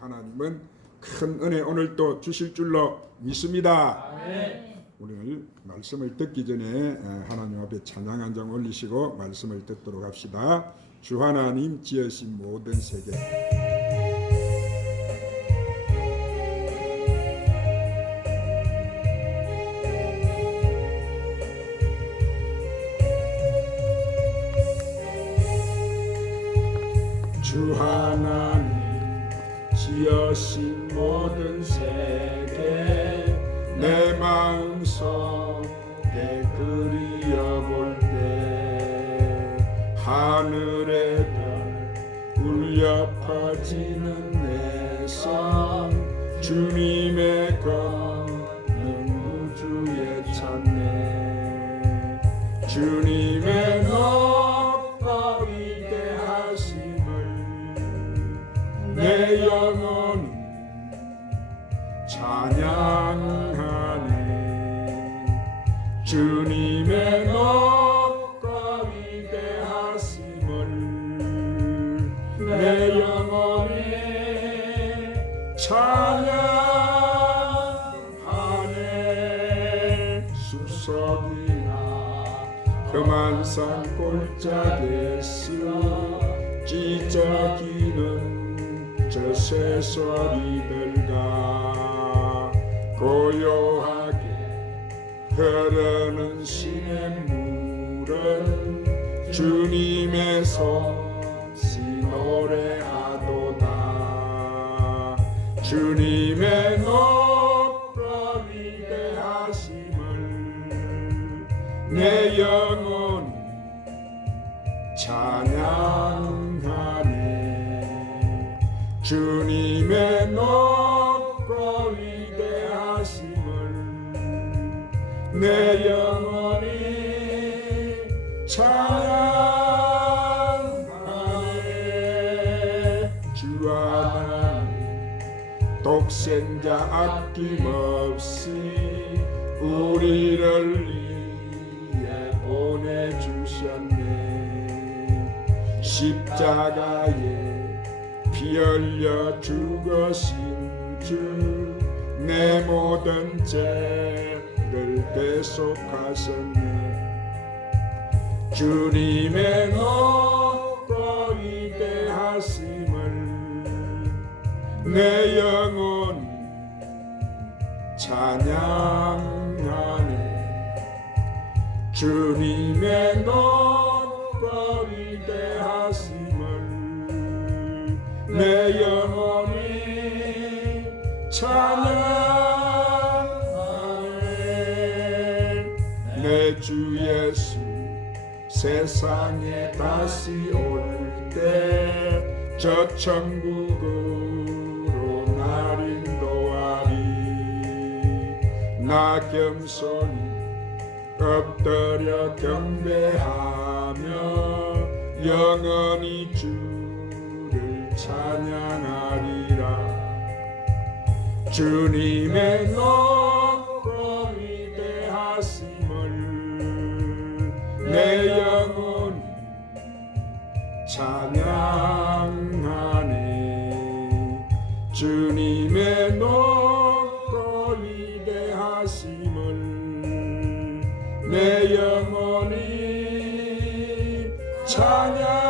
하나님은 큰 은혜 오늘 또 주실 줄로 믿습니다. 오늘 말씀을 듣기 전에 에, 하나님 앞에 찬양 한 장 올리시고 말씀을 듣도록 합시다. 주 하나님 지으신 모든 세계 검은 우주에 찾네. 주님 그만산 골짜기에서 찢어지는 저 새소리 들과 고요하게 흐르는 시냇물은 주님의 솜씨 노래하도다. 주님의 높고 위대하심을 내 영 주님의 높고 위대하심을 내 영혼이 찬양하네. 주 하나님 독생자 아낌없이 우리를 위해 보내주셨네. 십자가에 피 흘려 죽으신 주 내 모든 죄를 대속하셨네. 주님의 높고 위대하심을 내 영혼이 찬양하네. 주님의 높고 위대하심을 내 영혼이 찬양하네. 내 주 예수 세상에 다시 올 때 저 천국으로 날 인도하리. 나 겸손히 엎드려 경배하며 영원히 주를 찬양하리라. 주님의 높고 위대하심을 내 영혼이 찬양하네. 주님의 높고 위대하심을 내 영혼이 찬양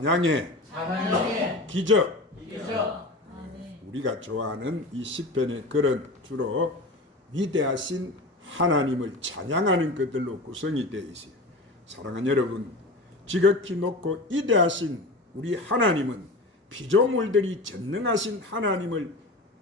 찬양의 사랑의 기적. 기적. 우리가 좋아하는 이 시편의 글은 주로 위대하신 하나님을 찬양하는 것들로 구성이 되어 있어요. 사랑하는 여러분, 지극히 높고 위대하신 우리 하나님은 피조물들이 전능하신 하나님을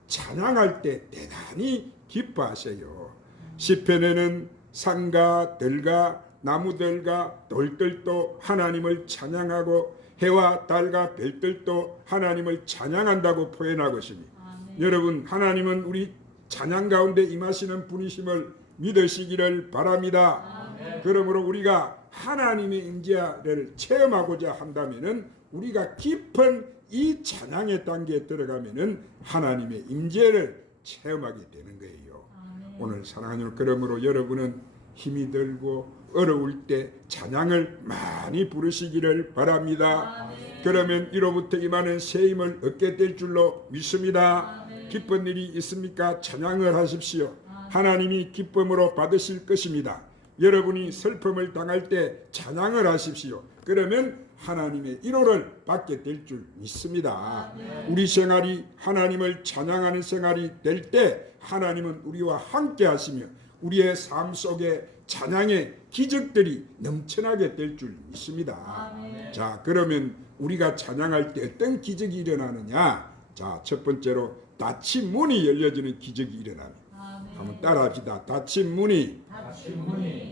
찬양할 때 대단히 기뻐하셔요. 시편에는 산과 들과 나무들과 돌들도 하나님을 찬양하고 해와 달과 별들도 하나님을 찬양한다고 표현하고 있습니다. 여러분 하나님은 우리 찬양 가운데 임하시는 분이심을 믿으시기를 바랍니다. 그러므로 우리가 하나님의 임재를 체험하고자 한다면은 우리가 깊은 이 찬양의 단계에 들어가면은 하나님의 임재를 체험하게 되는 거예요. 오늘 사랑하는 그러므로 여러분은 힘이 들고 어려울 때 찬양을 많이 부르시기를 바랍니다. 그러면 이로부터 임하는 새 힘을 얻게 될 줄로 믿습니다. 기쁜 일이 있습니까? 찬양을 하십시오. 하나님이 기쁨으로 받으실 것입니다. 여러분이 슬픔을 당할 때 찬양을 하십시오. 그러면 하나님의 인호를 받게 될 줄 믿습니다. 우리 생활이 하나님을 찬양하는 생활이 될 때 하나님은 우리와 함께 하시며 우리의 삶 속에 찬양의 기적들이 넘쳐나게 될 줄 믿습니다. 자, 그러면 우리가 찬양할 때 어떤 기적이 일어나느냐? 자, 첫 번째로 닫힌 문이 열려지는 기적이 일어납니다. 한번 따라합시다. 닫힌 문이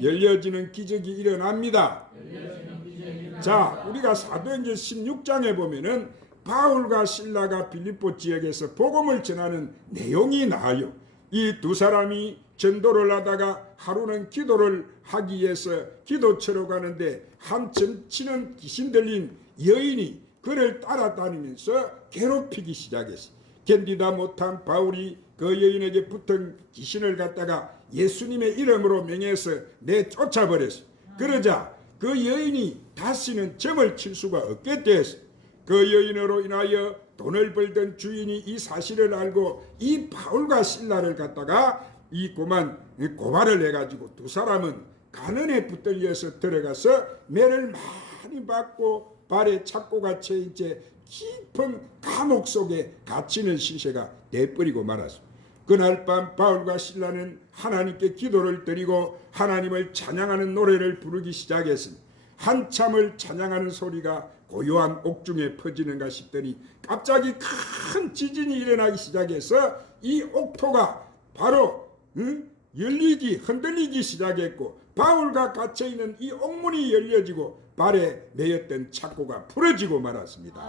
열려지는 기적이 일어납니다. 자, 우리가 사도행전 16장에 보면은 바울과 신라가 빌립보 지역에서 복음을 전하는 내용이 나와요. 이 두 사람이 전도를 하다가 하루는 기도를 하기 위해서 기도처로 가는데 한 점치는 귀신 들린 여인이 그를 따라다니면서 괴롭히기 시작했어요. 견디다 못한 바울이 그 여인에게 붙은 귀신을 갖다가 예수님의 이름으로 명해서 내쫓아버렸어요. 그러자 그 여인이 다시는 점을 칠 수가 없게 되었어요. 그 여인으로 인하여 돈을 벌던 주인이 이 사실을 알고 이 바울과 신라를 갖다가 이 고만 고발을 해가지고 두 사람은 가난에 붙들려서 들어가서 매를 많이 받고 발에 착고가 채 깊은 감옥 속에 갇히는 시세가 돼버리고 말았습니다. 그날 밤 바울과 신라는 하나님께 기도를 드리고 하나님을 찬양하는 노래를 부르기 시작했습니다. 한참을 찬양하는 소리가 고요한 옥중에 퍼지는가 싶더니 갑자기 큰 지진이 일어나기 시작해서 이 옥토가 바로 응? 열리기 흔들리기 시작했고 바울과 갇혀 있는 이 옥문이 열려지고 발에 매였던 착고가 풀어지고 말았습니다.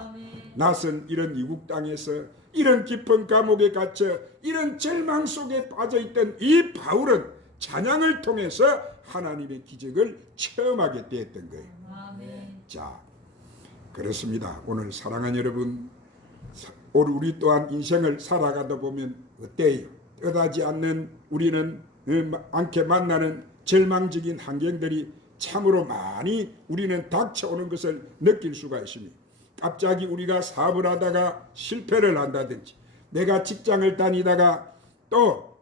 낯선 이런 이국 땅에서 이런 깊은 감옥에 갇혀 이런 절망 속에 빠져 있던 이 바울은 찬양을 통해서 하나님의 기적을 체험하게 되었던 거예요. 자, 그렇습니다. 오늘 사랑하는 여러분, 사- 오늘 우리 또한 인생을 살아가다 보면 어때요? 떠나지 않는 우리는 음, 않게 만나는 절망적인 환경들이 참으로 많이 우리는 닥쳐오는 것을 느낄 수가 있습니다. 갑자기 우리가 사업을 하다가 실패를 한다든지, 내가 직장을 다니다가 또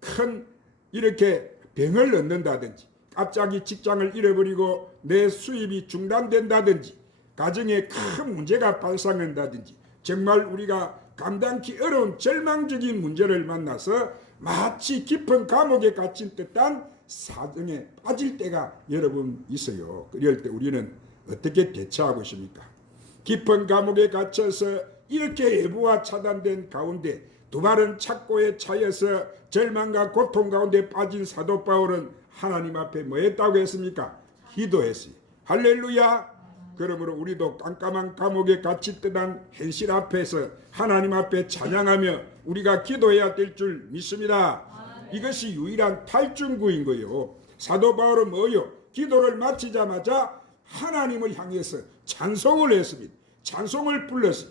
큰 이렇게 병을 얻는다든지, 갑자기 직장을 잃어버리고 내 수입이 중단된다든지, 가정에 큰 문제가 발생한다든지, 정말 우리가 감당기 어려운 절망적인 문제를 만나서 마치 깊은 감옥에 갇힌 듯한 사정에 빠질 때가 여러분 있어요. 그럴 때 우리는 어떻게 대처하고 있습니까? 깊은 감옥에 갇혀서 이렇게 예부와 차단된 가운데 두 발은 착고에 차여서 절망과 고통 가운데 빠진 사도 바울은 하나님 앞에 뭐 했다고 했습니까? 기도했어요. 할렐루야! 그러므로 우리도 깜깜한 감옥에 갇힌 듯한 현실 앞에서 하나님 앞에 찬양하며 우리가 기도해야 될 줄 믿습니다. 이것이 유일한 탈중구인 거요. 사도 바울은 뭐요? 기도를 마치자마자 하나님을 향해서 찬송을 했습니다. 찬송을 불렀어요.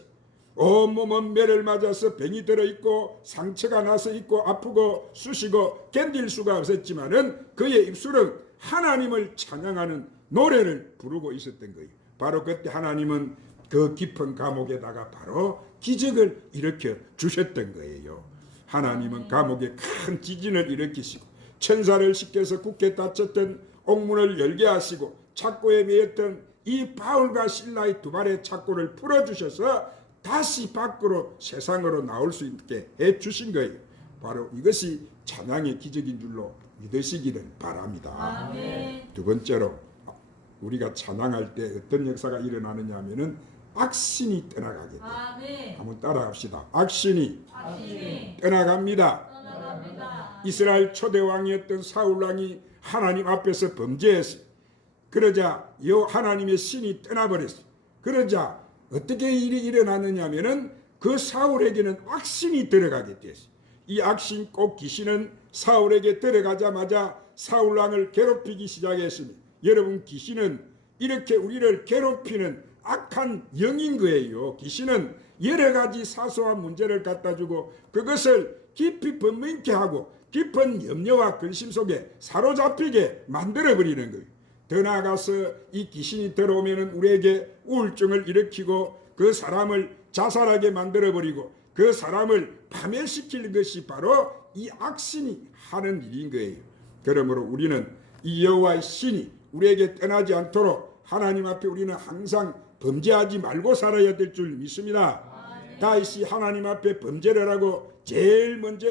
온몸은 매를 맞아서 병이 들어 있고 상처가 나서 있고 아프고 쑤시고 견딜 수가 없었지만은 그의 입술은 하나님을 찬양하는 노래를 부르고 있었던 거예요. 바로 그때 하나님은 그 깊은 감옥에다가 바로 기적을 일으켜 주셨던 거예요. 하나님은 감옥에 큰 지진을 일으키시고 천사를 시켜서 굳게 닫혔던 옥문을 열게 하시고 착고에 매였던 이 바울과 신라의 두 발의 착고를 풀어주셔서 다시 밖으로 세상으로 나올 수 있게 해주신 거예요. 바로 이것이 찬양의 기적인 줄로 믿으시기를 바랍니다. 두 번째로 우리가 찬양할 때 어떤 역사가 일어나느냐 하면은 악신이 떠나가게 돼요. 아멘. 한번 따라합시다. 악신이 악신이 떠나갑니다. 떠나갑니다. 이스라엘 초대 왕이었던 사울 왕이 하나님 앞에서 범죄했어요. 그러자 여 하나님의 신이 떠나버렸어요. 그러자 어떻게 일이 일어났느냐면은 그 사울에게는 악신이 들어가게 됐어요. 이 악신 꼭 귀신은 사울에게 들어가자마자 사울 왕을 괴롭히기 시작했습니다. 여러분 귀신은 이렇게 우리를 괴롭히는 악한 영인 거예요. 귀신은 여러 가지 사소한 문제를 갖다 주고 그것을 깊이 번민케 하고 깊은 염려와 근심 속에 사로잡히게 만들어 버리는 거예요. 더 나아가서 이 귀신이 들어오면은 우리에게 우울증을 일으키고 그 사람을 자살하게 만들어 버리고 그 사람을 파멸시키는 것이 바로 이 악신이 하는 일인 거예요. 그러므로 우리는 이 여호와의 신이 우리에게 떠나지 않도록 하나님 앞에 우리는 항상 범죄하지 말고 살아야 될 줄 믿습니다. 다윗이 하나님 앞에 범죄를 하고 제일 먼저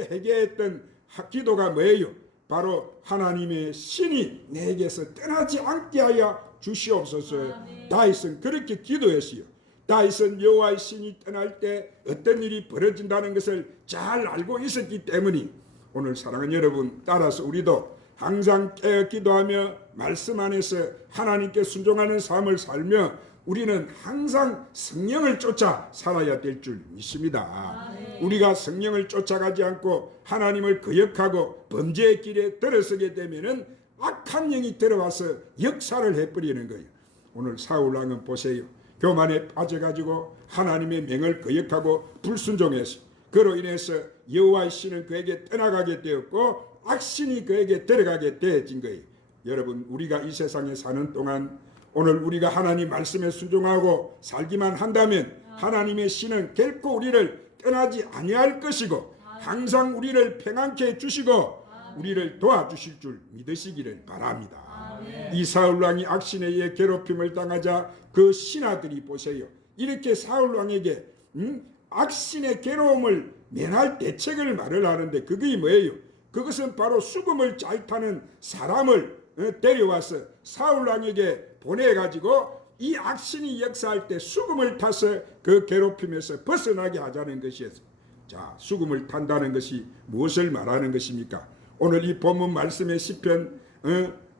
하- 기도가 뭐예요? 바로 하나님의 신이 내게서 떠나지 않게 하여 주시옵소서. 다윗은 그렇게 기도했어요. 다윗은 여호와의 신이 떠날 때 어떤 일이 벌어진다는 것을 잘 알고 있었기 때문에 오늘 사랑하는 여러분 따라서 우리도 항상 깨어 기도하며 말씀 안에서 하나님께 순종하는 삶을 살며 우리는 항상 성령을 쫓아 살아야 될 줄 믿습니다. 우리가 성령을 쫓아가지 않고 하나님을 거역하고 범죄의 길에 들어서게 되면은 악한 영이 들어와서 역사를 해버리는 거예요. 오늘 사울 왕은 보세요. 교만에 빠져가지고 하나님의 명을 거역하고 불순종해서 그로 인해서 여호와의 신은 그에게 떠나가게 되었고 악신이 그에게 들어가게 되어진 거예요. 여러분 우리가 이 세상에 사는 동안 오늘 우리가 하나님 말씀에 순종하고 살기만 한다면 하나님의 신은 결코 우리를 떠나지 아니할 것이고 항상 우리를 평안케 해 주시고 우리를 도와주실 줄 믿으시기를 바랍니다. 이 사울 왕이 악신에 의해 괴롭힘을 당하자 그 신하들이 보세요. 이렇게 사울 왕에게 음? 악신의 괴로움을 면할 대책을 말을 하는데 그게 뭐예요? 그것은 바로 수금을 잘 타는 사람을 어, 데려와서 사울 왕에게 보내가지고 이 악신이 역사할 때 수금을 타서 그 괴롭힘에서 벗어나게 하자는 것이었어. 자, 수금을 탄다는 것이 무엇을 말하는 것입니까? 오늘 이 본문 말씀의 시편 어,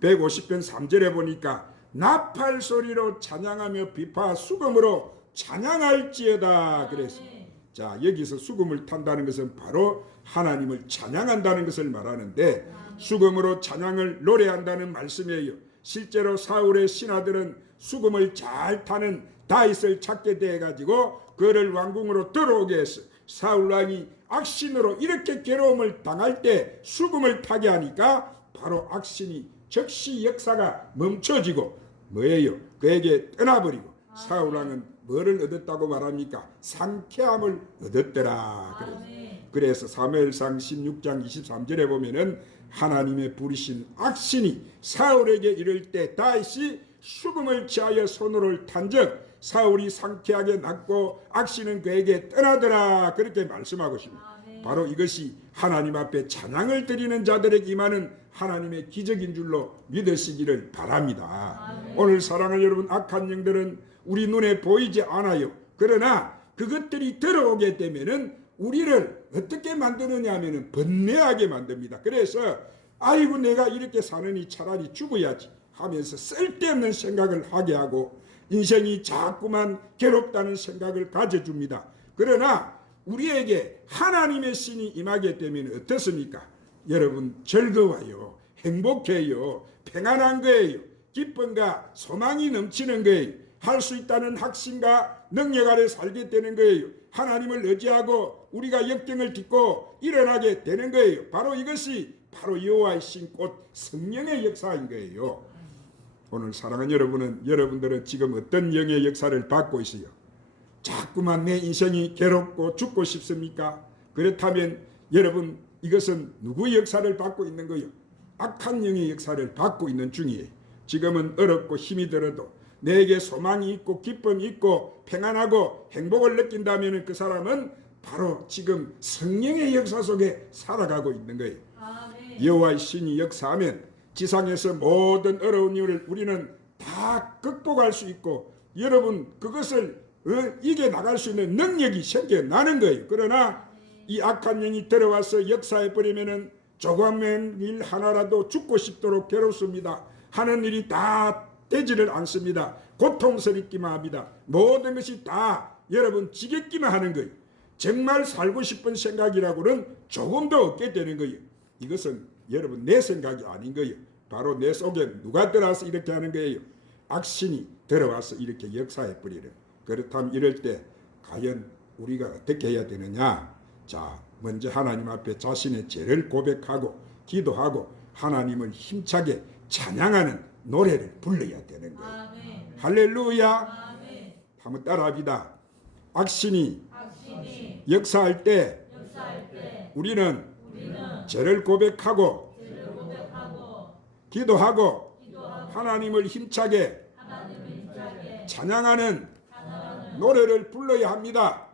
150편 3절에 보니까 나팔 소리로 찬양하며 비파 수금으로 찬양할지어다 그랬어. 자, 여기서 수금을 탄다는 것은 바로 하나님을 찬양한다는 것을 말하는데 수금으로 찬양을 노래한다는 말씀이에요. 실제로 사울의 신하들은 수금을 잘 타는 다윗을 찾게 돼 가지고 그를 왕궁으로 들어오게 했어. 사울 왕이 악신으로 이렇게 괴로움을 당할 때 수금을 타게 하니까 바로 악신이 즉시 역사가 멈춰지고 뭐예요? 그에게 떠나버리고 사울 왕은 뭐를 얻었다고 말합니까? 상쾌함을 얻었더라. 그래서 그래서 사무엘상 16장 23절에 보면은 하나님의 부리신 악신이 사울에게 이를 때 다윗이 수금을 취하여 손으로 탄적 사울이 상쾌하게 낫고 악신은 그에게 떠나더라 그렇게 말씀하고 있습니다. 바로 이것이 하나님 앞에 찬양을 드리는 자들에게 임하는 하나님의 기적인 줄로 믿으시기를 바랍니다. 오늘 사랑하는 여러분 악한 영들은 우리 눈에 보이지 않아요. 그러나 그것들이 들어오게 되면은 우리를 어떻게 만드느냐 하면은 번뇌하게 만듭니다. 그래서 아이고 내가 이렇게 사느니 차라리 죽어야지 하면서 쓸데없는 생각을 하게 하고 인생이 자꾸만 괴롭다는 생각을 가져줍니다. 그러나 우리에게 하나님의 신이 임하게 되면 어떻습니까? 여러분 즐거워요. 행복해요. 평안한 거예요. 기쁨과 소망이 넘치는 거예요. 할 수 있다는 확신과 능력 아래 살게 되는 거예요. 하나님을 의지하고 우리가 역경을 딛고 일어나게 되는 거예요. 바로 이것이 바로 여호와의 신꽃 성령의 역사인 거예요. 오늘 사랑하는 여러분은 여러분들은 지금 어떤 영의 역사를 받고 있어요? 자꾸만 내 인생이 괴롭고 죽고 싶습니까? 그렇다면 여러분 이것은 누구의 역사를 받고 있는 거요? 악한 영의 역사를 받고 있는 중이에요. 지금은 어렵고 힘이 들어도 내게 소망이 있고 기쁨이 있고 평안하고 행복을 느낀다면 그 사람은 바로 지금 성령의 역사 속에 살아가고 있는 거예요. 여호와의 신이 역사하면 지상에서 모든 어려운 일을 우리는 다 극복할 수 있고 여러분 그것을 어, 이겨 나갈 수 있는 능력이 생겨나는 거예요. 그러나 이 악한 영이 들어와서 역사해 버리면은 조금만 일 하나라도 죽고 싶도록 괴롭습니다. 하는 일이 다 되지를 않습니다. 고통스럽기만 합니다. 모든 것이 다 여러분 지겹기만 하는 거예요. 정말 살고 싶은 생각이라고는 조금도 없게 되는 거예요. 이것은 여러분 내 생각이 아닌 거예요. 바로 내 속에 누가 들어와서 이렇게 하는 거예요. 악신이 들어와서 이렇게 역사해 버리는. 그렇다면 이럴 때 과연 우리가 어떻게 해야 되느냐? 자, 먼저 하나님 앞에 자신의 죄를 고백하고 기도하고 하나님을 힘차게 찬양하는 노래를 불러야 되는 거예요. 아멘. 할렐루야. 아멘. 한번 따라합니다. 악신이 확신이 역사할 때 역사할 때 우리는 우리는 죄를 고백하고 죄를 고백하고 기도하고 기도하고 하나님을 힘차게 하나님을 힘차게 찬양하는 찬양하는 노래를 불러야 합니다.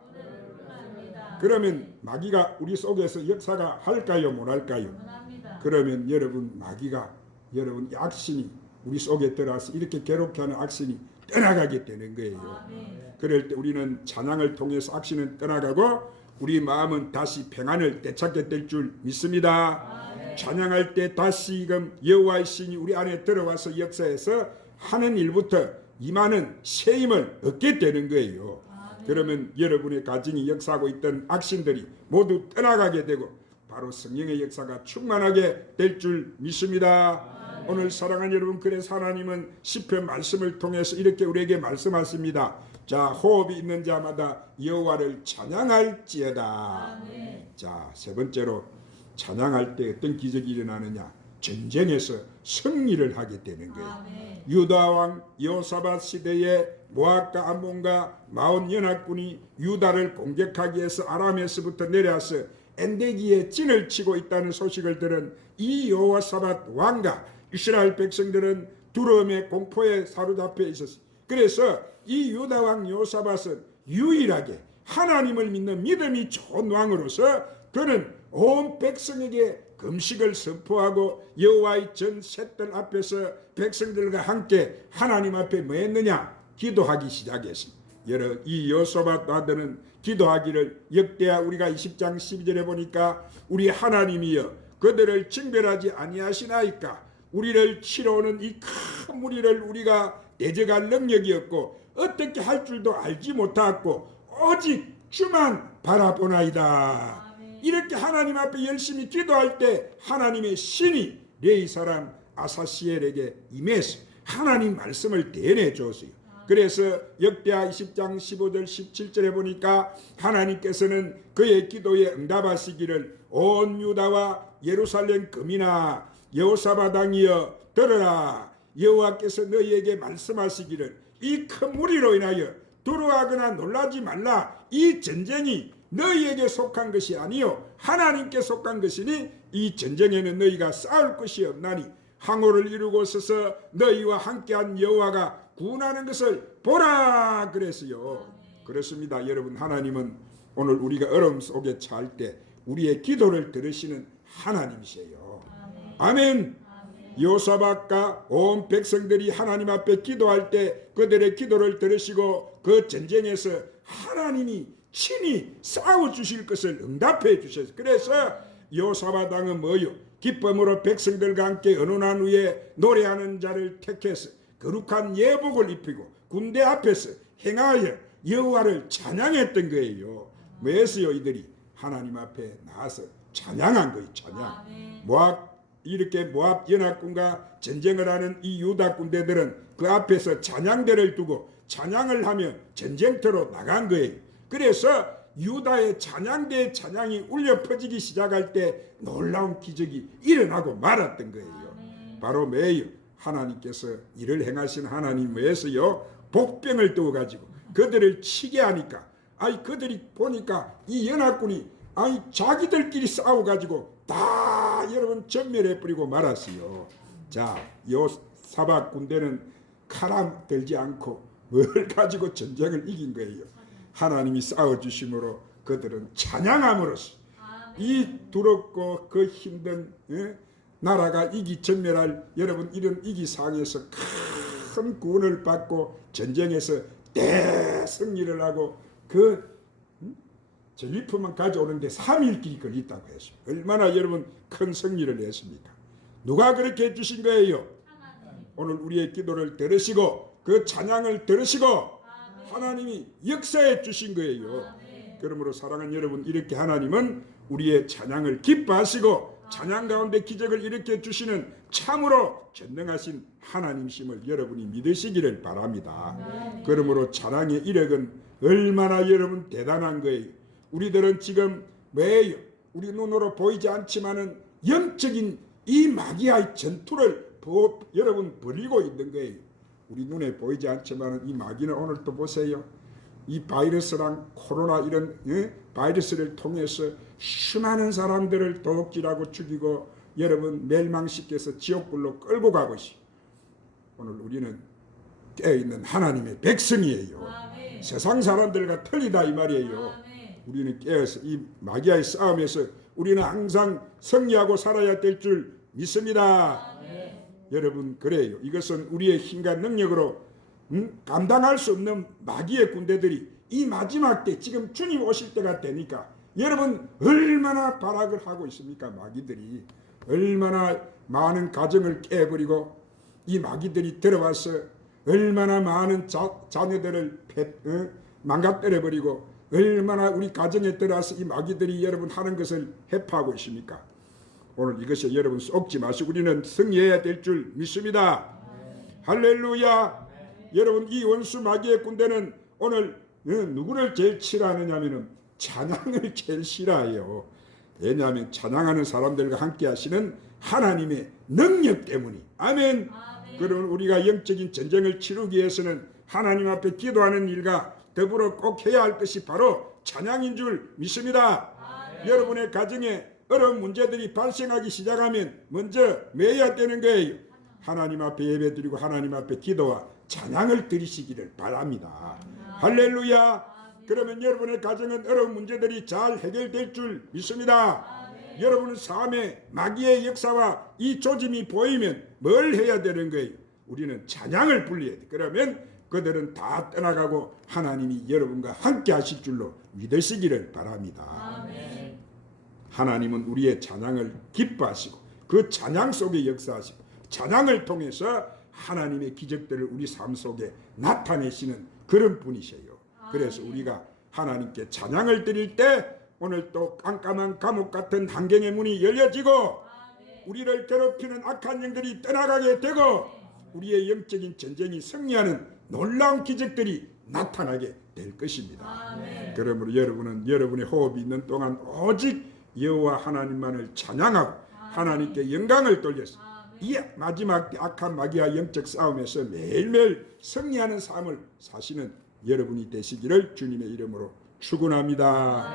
그러면 마귀가 우리 속에서 역사가 할까요, 못 할까요? 원합니다. 그러면 여러분 마귀가 여러분 이 악신이 우리 속에 들어와서 이렇게 괴롭게 하는 악신이 떠나가게 되는 거예요. 아멘. 그럴 때 우리는 찬양을 통해서 악신은 떠나가고 우리 마음은 다시 평안을 되찾게 될 줄 믿습니다. 찬양할 때 다시금 여호와의 신이 우리 안에 들어와서 역사해서 하는 일부터 임하는 새 힘을 얻게 되는 거예요. 그러면 여러분의 가정이 역사하고 있던 악신들이 모두 떠나가게 되고 바로 성령의 역사가 충만하게 될 줄 믿습니다. 오늘 사랑하는 여러분 그래서 하나님은 시편 말씀을 통해서 이렇게 우리에게 말씀하십니다. 자 호흡이 있는 자마다 여호와를 찬양할지어다. 아멘. 자세 번째로 찬양할 때 어떤 기적이 일어나느냐 전쟁에서 승리를 하게 되는 거예요. 유다 왕 여호사밧 시대에 모압과 암몬과 마온 연합군이 유다를 공격하기 위해서 아람에서부터 내려와서 엔데기에 찐을 치고 있다는 소식을 들은 이 여호사밧 왕과 이스라엘 백성들은 두려움의 공포에 사로잡혀 있었어요. 그래서 이 유다 왕 여호사밧은 유일하게 하나님을 믿는 믿음이 좋은 왕으로서 그는 온 백성에게 금식을 선포하고 여호와의 전 셋들 앞에서 백성들과 함께 하나님 앞에 뭐 했느냐 기도하기 시작했습니다. 여러 이 여호사밧 아들은 기도하기를 역대하 우리가 20장 12절에 보니까 우리 하나님이여 그들을 징별하지 아니하시나이까 우리를 치러오는 이 큰 무리를 우리가 대적할 능력이 없고 어떻게 할 줄도 알지 못하고 오직 주만 바라보나이다. 이렇게 하나님 앞에 열심히 기도할 때 하나님의 신이 레이 사람 아사시엘에게 임해서 하나님 말씀을 대내 줬어요. 그래서 역대하 20장 15절 17절에 보니까 하나님께서는 그의 기도에 응답하시기를 온 유다와 예루살렘 금이나 여호사바 당이여 들으라 여호와께서 너희에게 말씀하시기를 이 큰 무리로 인하여 두려워하거나 놀라지 말라 이 전쟁이 너희에게 속한 것이 아니요 하나님께 속한 것이니 이 전쟁에는 너희가 싸울 것이 없나니 항호를 이루고 서서 너희와 함께한 여호와가 구원하는 것을 보라 그랬어요. 그렇습니다. 여러분 하나님은 오늘 우리가 어려움 속에 처할 때 우리의 기도를 들으시는 하나님이세요. 아멘. 요사박과 온 백성들이 하나님 앞에 기도할 때 그들의 기도를 들으시고 그 전쟁에서 하나님이 친히 싸워 주실 것을 응답해 주셨어요. 그래서 요사바 당은 뭐요? 기쁨으로 백성들과 함께 언론한 후에 노래하는 자를 택해서 거룩한 예복을 입히고 군대 앞에서 행하여 여호와를 찬양했던 거예요. 왜서요 이들이 하나님 앞에 나와서 찬양한 거예요. 찬양. 모압 이렇게 모압 연합군과 전쟁을 하는 이 유다 군대들은 그 앞에서 찬양대를 두고 찬양을 하며 전쟁터로 나간 거예요. 그래서 유다의 찬양대의 찬양이 울려 퍼지기 시작할 때 놀라운 기적이 일어나고 말았던 거예요. 바로 매요 하나님께서 이를 행하신 하나님 외에서요 복병을 떠 가지고 그들을 치게 하니까 아이 그들이 보니까 이 연합군이 아이 자기들끼리 싸워 가지고 다 여러분 전멸해 버리고 말았어요. 자, 요 사박 군대는 칼함 들지 않고 뭘 가지고 전쟁을 이긴 거예요. 하나님이 싸워 주심으로 그들은 찬양함으로써 이 두렵고 그 힘든 예? 나라가 이기 전멸할 여러분 이런 이기 상에서 큰 구원을 받고 전쟁에서 대승리를 하고 그 음? 전리품만 가져오는데 3일 길이 걸렸다고 했어요. 얼마나 여러분 큰 승리를 했습니까? 누가 그렇게 해주신 거예요? 오늘 우리의 기도를 들으시고 그 찬양을 들으시고 하나님이 역사해 주신 거예요. 그러므로 사랑하는 여러분 이렇게 하나님은 우리의 찬양을 기뻐하시고 찬양 가운데 기적을 일으켜 주시는 참으로 전능하신 하나님심을 여러분이 믿으시기를 바랍니다. 그러므로 찬양의 이력은 얼마나 여러분 대단한 거예요. 우리들은 지금 매일 우리 눈으로 보이지 않지만은 영적인 이 마귀의 전투를 보- 여러분 벌이고 있는 거예요. 우리 눈에 보이지 않지만은 이 마귀는 오늘 또 보세요. 이 바이러스랑 코로나 이런 예? 바이러스를 통해서 수많은 사람들을 도둑질하고 죽이고 여러분 멸망시켜서 지옥불로 끌고 가고 있어. 오늘 우리는 깨어 있는 하나님의 백성이에요. 아멘. 세상 사람들과 틀리다 이 말이에요. 아멘. 우리는 깨어서 이 마귀와의 싸움에서 우리는 항상 승리하고 살아야 될 줄 믿습니다. 아멘. 여러분 그래요. 이것은 우리의 힘과 능력으로 음, 감당할 수 없는 마귀의 군대들이 이 마지막 때 지금 주님 오실 때가 되니까 여러분 얼마나 발악을 하고 있습니까 마귀들이 얼마나 많은 가정을 깨버리고 이 마귀들이 들어와서 얼마나 많은 자, 자녀들을 패, 어? 망가뜨려버리고 얼마나 우리 가정에 들어와서 이 마귀들이 여러분 하는 것을 해파하고 있습니까 오늘 이것에 여러분 속지 마시고 우리는 승리해야 될 줄 믿습니다. 할렐루야. 여러분 이 원수 마귀의 군대는 오늘 어, 누구를 제일 싫어하느냐면은 찬양을 제일 싫어해요. 왜냐하면 찬양하는 사람들과 함께 하시는 하나님의 능력 때문이. 아멘. 아멘. 그러면 우리가 영적인 전쟁을 치르기 위해서는 하나님 앞에 기도하는 일과 더불어 꼭 해야 할 것이 바로 찬양인 줄 믿습니다. 여러분의 가정에 어려운 문제들이 발생하기 시작하면 먼저 매야 되는 거예요. 하나님 앞에 예배드리고 하나님 앞에 기도와 찬양을 드리시기를 바랍니다. 할렐루야. 그러면 여러분의 가정은 어려운 문제들이 잘 해결될 줄 믿습니다. 여러분은 삶에 마귀의 역사와 이 조짐이 보이면 뭘 해야 되는 거예요? 우리는 찬양을 불려야 돼. 그러면 그들은 다 떠나가고 하나님이 여러분과 함께 하실 줄로 믿으시기를 바랍니다. 아멘. 하나님은 우리의 찬양을 기뻐하시고 그 찬양 속에 역사하시고 찬양을 통해서 하나님의 기적들을 우리 삶 속에 나타내시는 그런 분이세요. 그래서 우리가 하나님께 찬양을 드릴 때 오늘 또 깜깜한 감옥 같은 환경의 문이 열려지고 우리를 괴롭히는 악한 영들이 떠나가게 되고 우리의 영적인 전쟁이 승리하는 놀라운 기적들이 나타나게 될 것입니다. 아멘. 그러므로 여러분은 여러분의 호흡이 있는 동안 오직 여호와 하나님만을 찬양하고 하나님께 영광을 돌려서 이 마지막 악한 마귀와 영적 싸움에서 매일매일 승리하는 삶을 사시는 여러분이 되시기를 주님의 이름으로 축원합니다.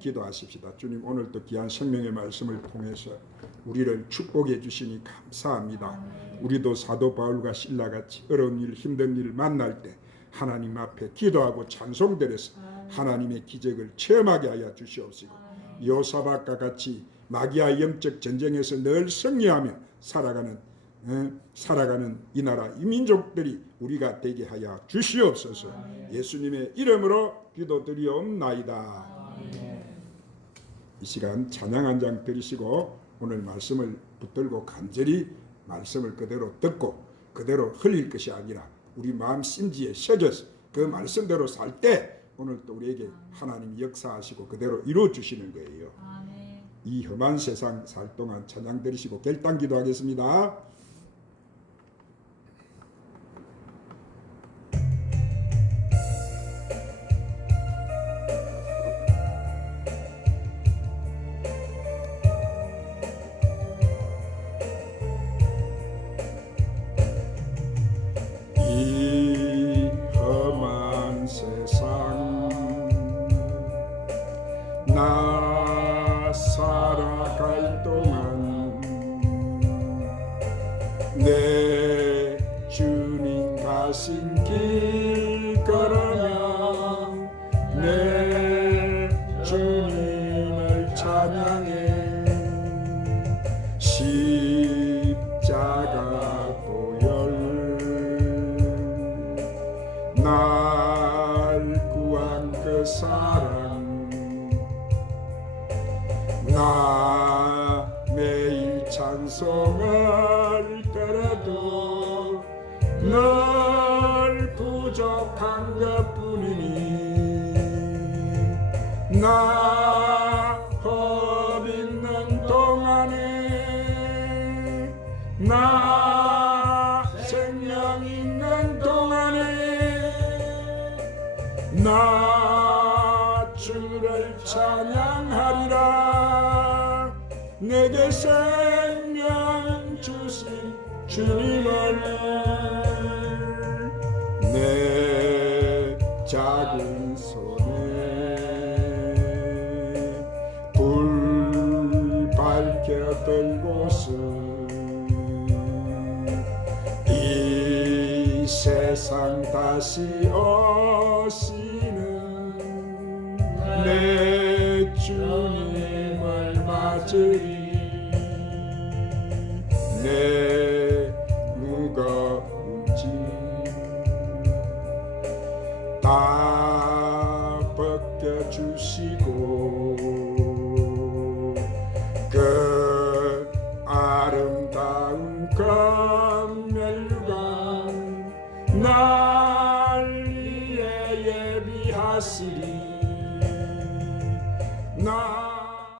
기도하십시다. 주님 오늘도 귀한 생명의 말씀을 통해서 우리를 축복해 주시니 감사합니다. 우리도 사도 바울과 신라 같이 어려운 일, 힘든 일을 만날 때 하나님 앞에 기도하고 찬송드려서 하나님의 기적을 체험하게 하여 주시옵시고 요사박과 같이 마귀와 영적 전쟁에서 늘 승리하며 살아가는 어, 살아가는 이 나라 이 민족들이 우리가 되게 하여 주시옵소서. 예수님의 이름으로 기도드리옵나이다. 이 시간 찬양 한 장 들으시고 오늘 말씀을 붙들고 간절히 말씀을 그대로 듣고 그대로 흘릴 것이 아니라 우리 마음 심지에 새겨서 그 말씀대로 살 때 오늘 또 우리에게 하나님 역사하시고 그대로 이루어 주시는 거예요. 이 험한 세상 살 동안 찬양 들으시고 결단 기도하겠습니다. 구한 생명 주신 주님을 내 작은 손에 불 밝혀 들고서 이 세상 다시 오시